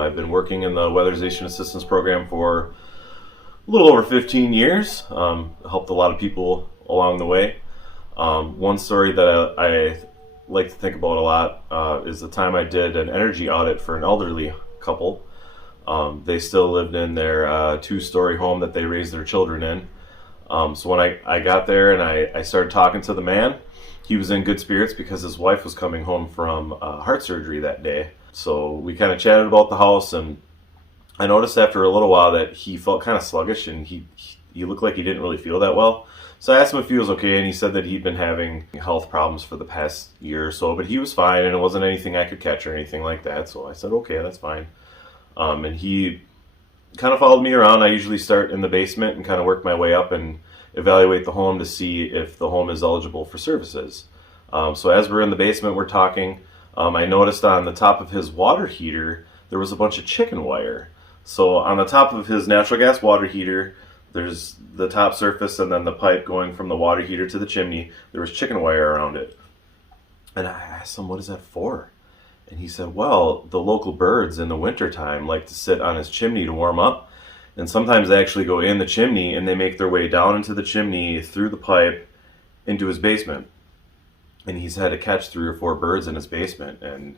I've been working in the Weatherization Assistance Program for a little over 15 years. Helped a lot of people along the way. One story that I like to think about a lot is the time I did an energy audit for an elderly couple. They still lived in their two-story home that they raised their children in. So when I got there and I started talking to the man, he was in good spirits because his wife was coming home from heart surgery that day. So we kind of chatted about the house, and I noticed after a little while that he felt kind of sluggish, and he looked like he didn't really feel that well. So I asked him if he was okay, and he said that he'd been having health problems for the past year or so, but he was fine, and it wasn't anything I could catch or anything like that. So I said, okay, that's fine. And he kind of followed me around. I usually start in the basement and kind of work my way up and evaluate the home to see if the home is eligible for services. So as we're in the basement, we're talking. I noticed on the top of his water heater, there was a bunch of chicken wire. So on the top of his natural gas water heater, there's the top surface and then the pipe going from the water heater to the chimney. There was chicken wire around it. And I asked him, what is that for? And he said, well, the local birds in the wintertime like to sit on his chimney to warm up. And sometimes they actually go in the chimney and they make their way down into the chimney through the pipe into his basement. And he's had to catch 3 or 4 birds in his basement, and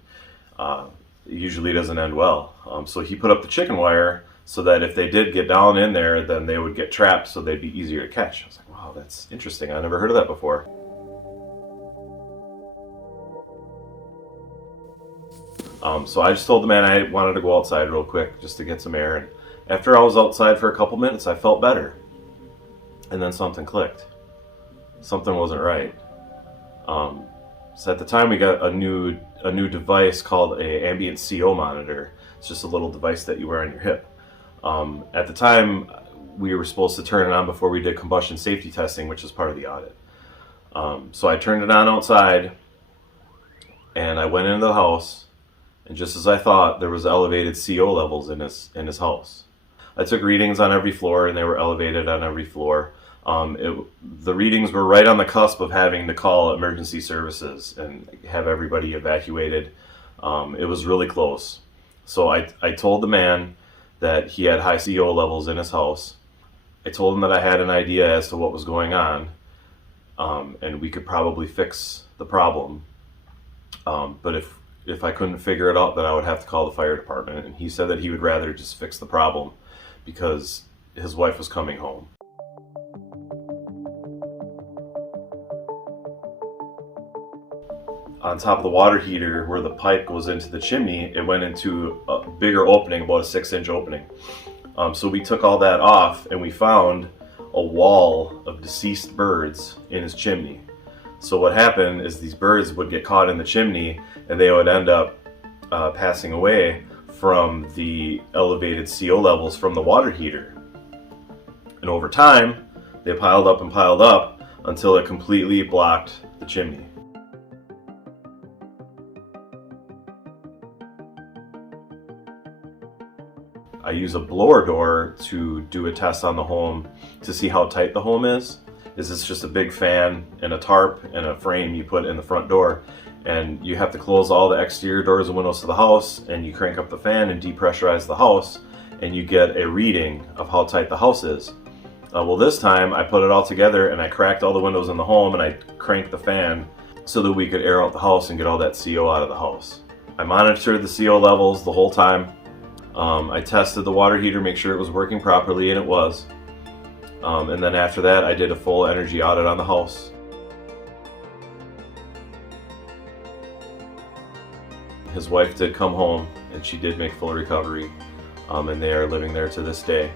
it usually doesn't end well. So he put up the chicken wire so that if they did get down in there, then they would get trapped, so they'd be easier to catch. I was like, wow, that's interesting. I never heard of that before. So I just told the man I wanted to go outside real quick just to get some air. And after I was outside for a couple minutes, I felt better. And then something clicked. Something wasn't right. So at the time we got a new device called a ambient CO monitor. It's just a little device that you wear on your hip. At the time we were supposed to turn it on before we did combustion safety testing, which is part of the audit. So I turned it on outside and I went into the house, and just as I thought, there was elevated CO levels in his house. I took readings on every floor and they were elevated on every floor. The readings were right on the cusp of having to call emergency services and have everybody evacuated. It was really close. So I told the man that he had high CO levels in his house. I told him that I had an idea as to what was going on, and we could probably fix the problem. But if I couldn't figure it out, then I would have to call the fire department. And he said that he would rather just fix the problem because his wife was coming home. On top of the water heater where the pipe goes into the chimney, it went into a bigger opening, about a 6-inch opening. So we took all that off and we found a wall of deceased birds in his chimney. So what happened is these birds would get caught in the chimney and they would end up passing away from the elevated CO levels from the water heater. And over time, they piled up until it completely blocked the chimney. I use a blower door to do a test on the home to see how tight the home is. Is this just a big fan and a tarp and a frame you put in the front door? And you have to close all the exterior doors and windows to the house, and you crank up the fan and depressurize the house, and you get a reading of how tight the house is. Well, this time I put it all together and I cracked all the windows in the home and I cranked the fan so that we could air out the house and get all that CO out of the house. I monitored the CO levels the whole time. I tested the water heater, make sure it was working properly, and it was. And then after that, I did a full energy audit on the house. His wife did come home, and she did make full recovery, and they are living there to this day.